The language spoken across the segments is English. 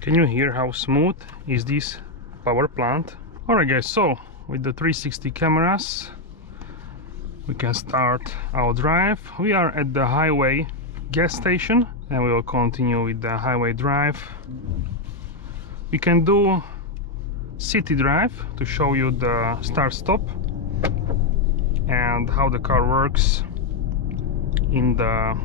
Can you hear how smooth is this power plant? Alright guys, so with the 360 cameras we can start our drive. We are at the highway gas station and we will continue with the highway drive. We can do city drive to show you the start stop and how the car works in the,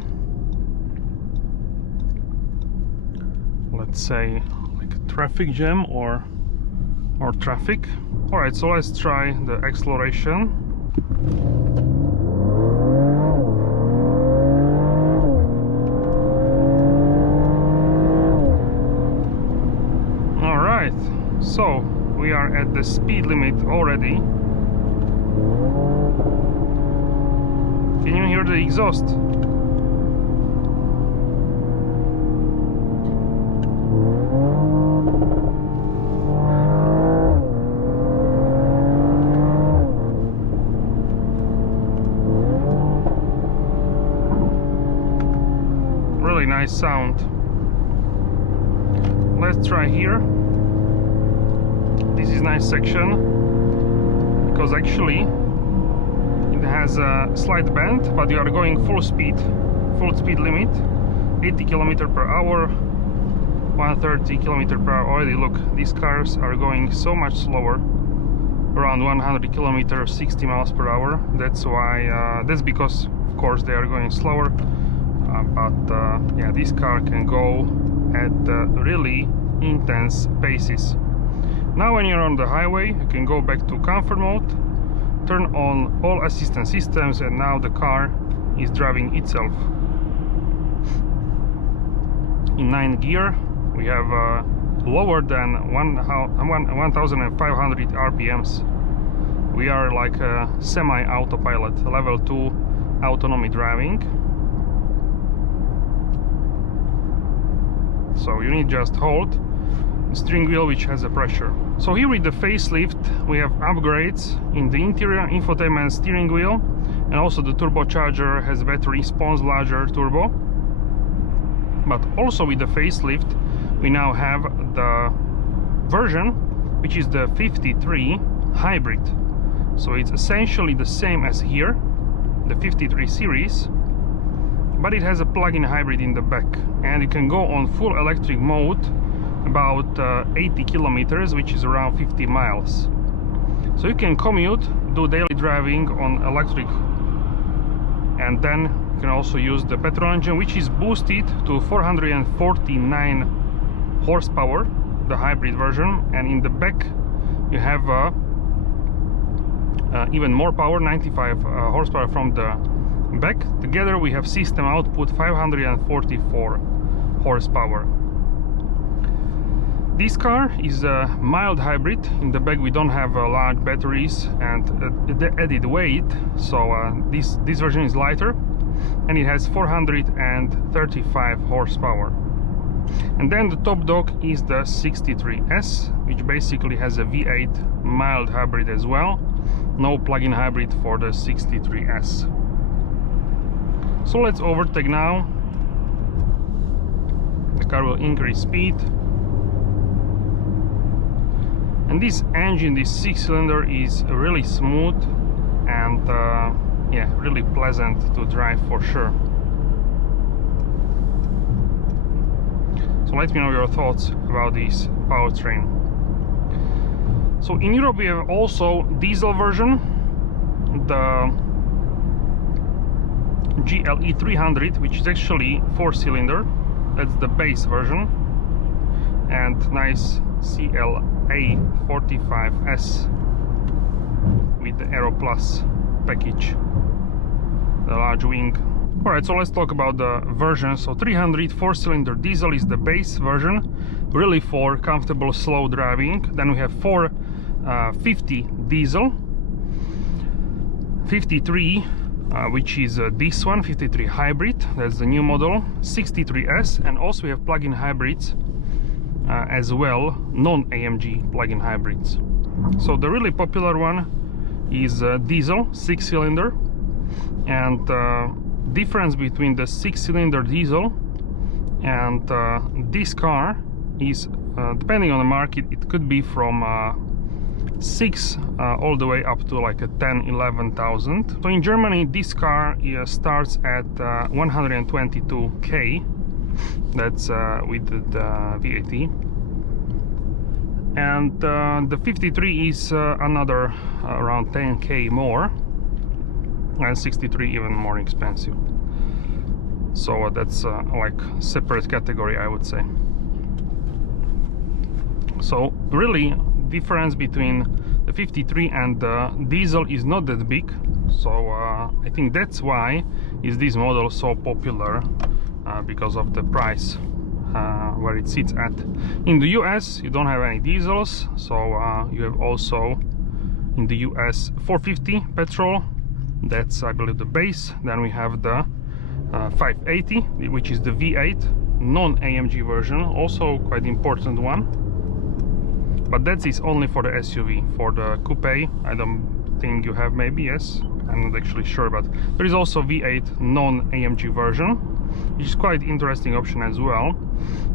let's say, like a traffic jam or traffic. All right, so let's try the acceleration. All right, so we are at the speed limit already. Can you hear the exhaust? Really nice sound. Let's try here. This is nice section because actually it has a slight bend, but you are going full speed limit, 80 km/h, 130 km/h already. Look, these cars are going so much slower, around 100 km, 60 mph. That's why, that's because of course they are going slower, yeah, this car can go at really intense paces. Now when you're on the highway, you can go back to comfort mode, turn on all assistance systems, and now the car is driving itself. In 9th gear we have lower than 1500 RPMs. We are like a semi-autopilot, level 2 autonomy driving. So you need just hold the steering wheel, which has a pressure. So here with the facelift we have upgrades in the interior, infotainment, steering wheel, and also the turbocharger has better response, larger turbo. But also with the facelift we now have the version which is the 53 hybrid. So it's essentially the same as here, the 53 series, but it has a plug-in hybrid in the back, and you can go on full electric mode about 80 kilometers, which is around 50 miles. So you can commute, do daily driving on electric, and then you can also use the petrol engine, which is boosted to 449 horsepower, the hybrid version, and in the back you have even more power, 95 horsepower from the back. Together we have system output 544 horsepower. This car is a mild hybrid. In the back we don't have large batteries and the added weight, so this version is lighter, and it has 435 horsepower. And then the top dog is the 63S, which basically has a V8 mild hybrid as well. No plug-in hybrid for the 63S. So let's overtake now. The car will increase speed. And this engine, this 6-cylinder, is really smooth and yeah, really pleasant to drive for sure. So let me know your thoughts about this powertrain. So in Europe we have also diesel version, the GLE 300, which is actually 4-cylinder. That's the base version, and nice CLA 45S with the Aero Plus package, the large wing. Alright, so let's talk about the version. So 300 4-cylinder diesel is the base version, really for comfortable slow driving. Then we have 450 diesel, 53 which is this one, 53 hybrid, that's the new model, 63S, and also we have plug-in hybrids as well, non-AMG plug-in hybrids. So the really popular one is diesel 6-cylinder, and difference between the 6-cylinder diesel and this car is, depending on the market, it could be from 6 all the way up to like a 10-11,000. So in Germany this car starts at 122k. That's with the VAT, and the 53 is another around 10k more, and 63 even more expensive. So that's like separate category, I would say. So really difference between the 53 and the diesel is not that big, so I think that's why is this model so popular, because of the price where it sits at. In the US you don't have any diesels, so you have also in the US 450 petrol, that's I believe the base. Then we have the 580, which is the V8 non-AMG version, also quite important one, but that is only for the SUV. For the coupe I don't think you have, maybe yes, I'm not actually sure, but there is also V8 non-AMG version, which is quite interesting option as well.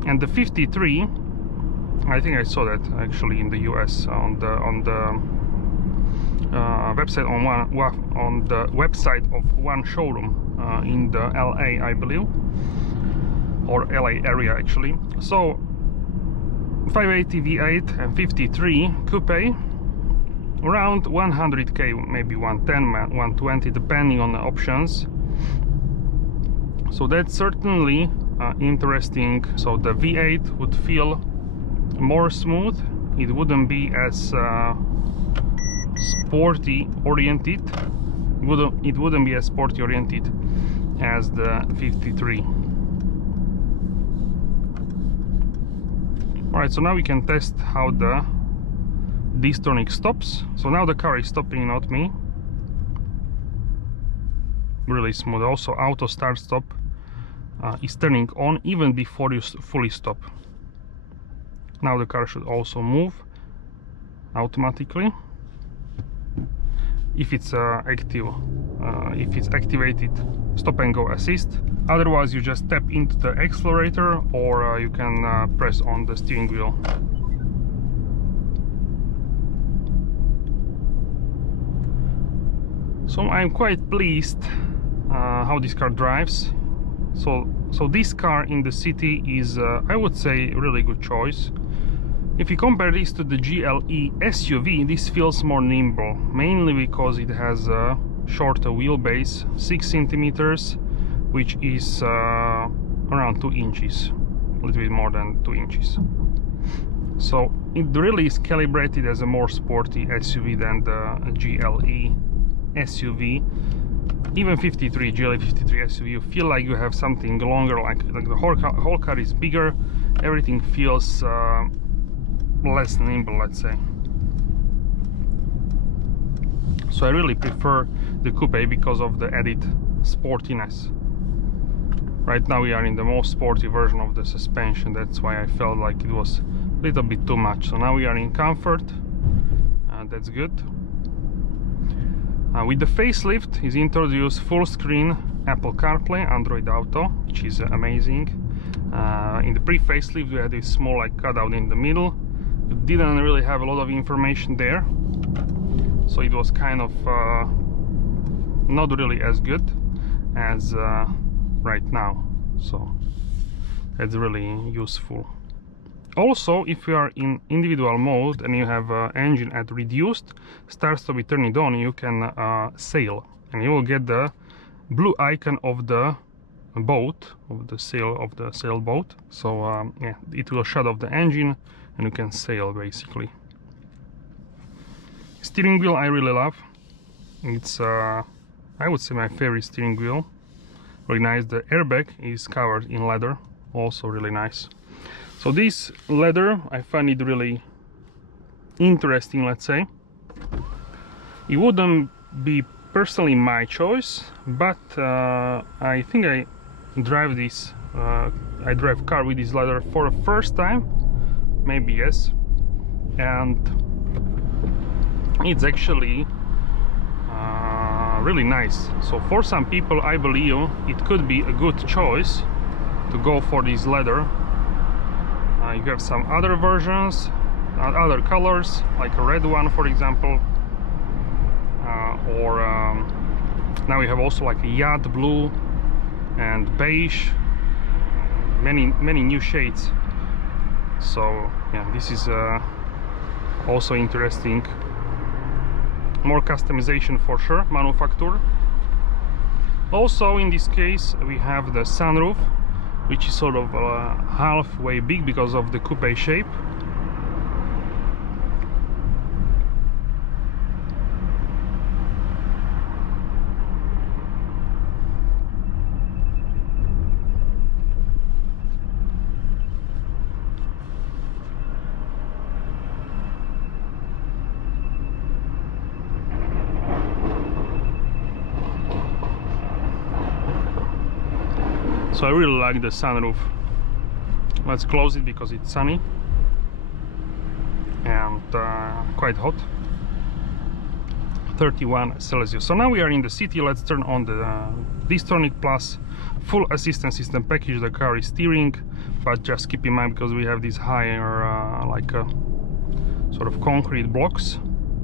And the 53, I think I saw that actually in the US on the website on the website of one showroom in the LA, I believe, or LA area actually. So 580 V8 and 53 coupe around 100k, maybe 110, 120, depending on the options. So that's certainly interesting. So the V8 would feel more smooth, it wouldn't be as sporty oriented, it wouldn't be as sporty oriented as the 53. Alright, so now we can test how the D-Stonic stops. So now the car is stopping, not me. Really smooth. Also auto start stop is turning on even before you fully stop. Now the car should also move automatically if it's active, if it's activated stop and go assist. Otherwise you just tap into the accelerator, or you can press on the steering wheel. So I'm quite pleased how this car drives. So this car in the city is, I would say, a really good choice. If you compare this to the GLE SUV, this feels more nimble, mainly because it has a shorter wheelbase, 6 centimeters, which is around 2 inches, a little bit more than 2 inches. So it really is calibrated as a more sporty SUV than the GLE SUV. Even 53 GLE 53 SUV, you feel like you have something longer, like the whole car is bigger, everything feels less nimble, let's say. So I really prefer the coupe because of the added sportiness. Right now we are in the most sporty version of the suspension, that's why I felt like it was a little bit too much. So now we are in comfort, that's good. With the facelift is introduced full screen Apple CarPlay, Android Auto, which is amazing. In the pre-facelift we had this small like cutout in the middle. It didn't really have a lot of information there, so it was kind of not really as good as right now, so that's really useful. Also, if you are in individual mode and you have engine at reduced, start stop be turned on, you can sail, and you will get the blue icon of the boat, of the sailboat. So yeah, it will shut off the engine and you can sail basically. Steering wheel I really love. It's I would say my favorite steering wheel. Really nice. The airbag is covered in leather, also really nice. So this leather, I find it really interesting, let's say. It wouldn't be personally my choice, but I think I drive this, I drive car with this leather for the first time, maybe yes, and it's actually really nice. So for some people, I believe it could be a good choice to go for this leather. You have some other versions, other colors, like a red one, for example, or now we have also like a yacht blue and beige, many new shades. So yeah, this is also interesting. More customization for sure, manufacture. Also in this case we have the sunroof, which is sort of halfway big because of the coupe shape. So I really like the sunroof. Let's close it because it's sunny and quite hot. 31 Celsius. So now we are in the city. Let's turn on the Distronic Plus full assistance system package. The car is steering, but just keep in mind because we have these higher sort of concrete blocks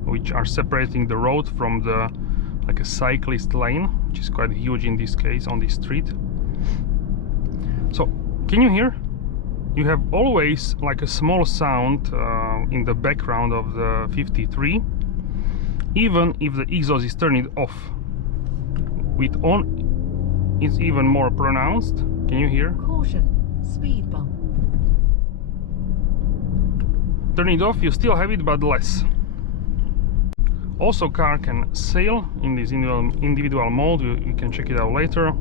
which are separating the road from the like a cyclist lane, which is quite huge in this case on this street. So can you hear? You have always like a small sound in the background of the 53, even if the exhaust is turned off. With on, it's even more pronounced. Can you hear? Caution, speed bump. Turn it off, you still have it, but less. Also, car can sail in this individual mode. You can check it out later.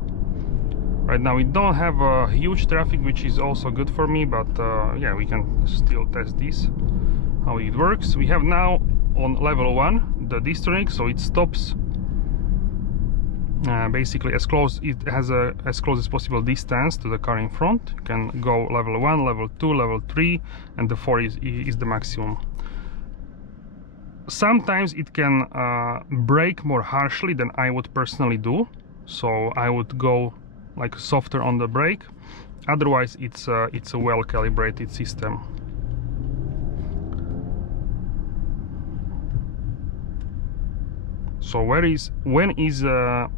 Right now we don't have a huge traffic, which is also good for me, but yeah, we can still test this, how it works. We have now on level 1 the Distronic, so it stops basically as close, it has as close as possible distance to the car in front. You can go level 1, level 2, level 3, and the 4 is the maximum. Sometimes it can brake more harshly than I would personally do, so I would go like softer on the brake. Otherwise it's a well calibrated system. So when is a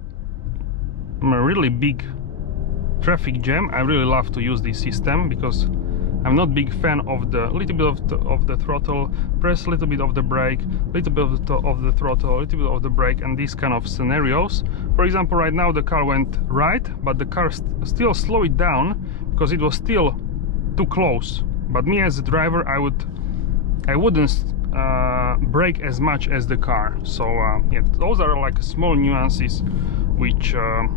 really big traffic jam, I really love to use this system because I'm not big fan of the little bit of the throttle, press a little bit of the brake, little bit of the throttle, little bit of the brake, and these kind of scenarios. For example, right now the car went right, but the car still slowed it down because it was still too close. But me as a driver, I wouldn't brake as much as the car. So yeah, those are like small nuances which I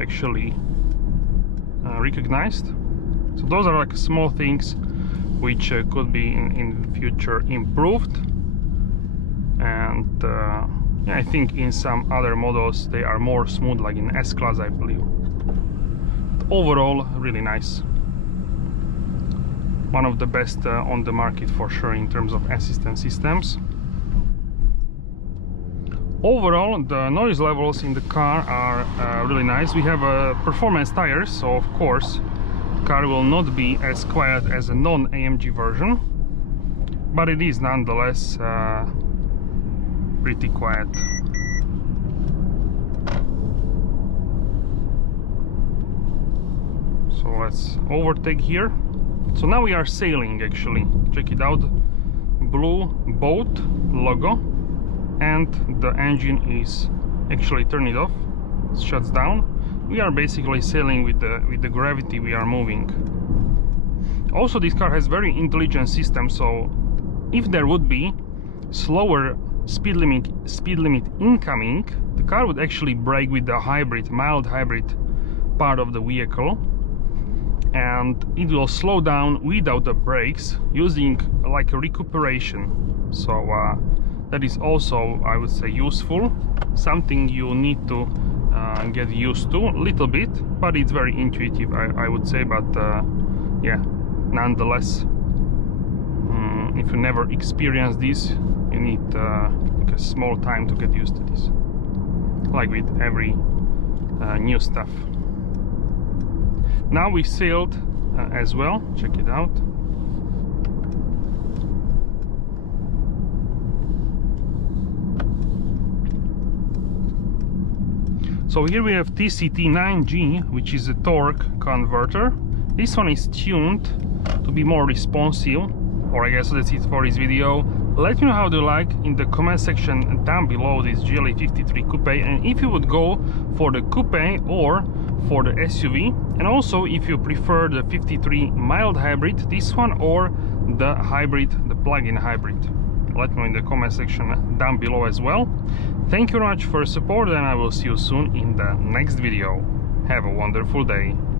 actually recognized. So those are like small things which could be in the future improved, and yeah, I think in some other models they are more smooth, like in S-Class I believe. But overall really nice, one of the best on the market for sure in terms of assistance systems. Overall, the noise levels in the car are really nice. We have performance tires, so of course the car will not be as quiet as a non-AMG version, but it is nonetheless pretty quiet. So let's overtake here. So now we are sailing actually. Check it out. Blue boat logo. And the engine is actually turned off, it shuts down. We are basically sailing with the gravity we are moving. Also, this car has very intelligent system, so if there would be slower speed limit incoming, the car would actually brake with the hybrid, mild hybrid part of the vehicle, and it will slow down without the brakes using like a recuperation. So that is also, I would say, useful, something you need to get used to a little bit, but it's very intuitive, I would say. But yeah, nonetheless, if you never experience this, you need like a small time to get used to this, like with every new stuff. Now we sealed as well, check it out. So here we have TCT9G, which is a torque converter. This one is tuned to be more responsive, or I guess that's it for this video. Let me know how you like in the comment section down below this GLE 53 Coupe, and if you would go for the Coupe or for the SUV, and also if you prefer the 53 mild hybrid, this one, or the hybrid, the plug-in hybrid. Let me know in the comment section down below as well. Thank you very much for your support, and I will see you soon in the next video. Have a wonderful day.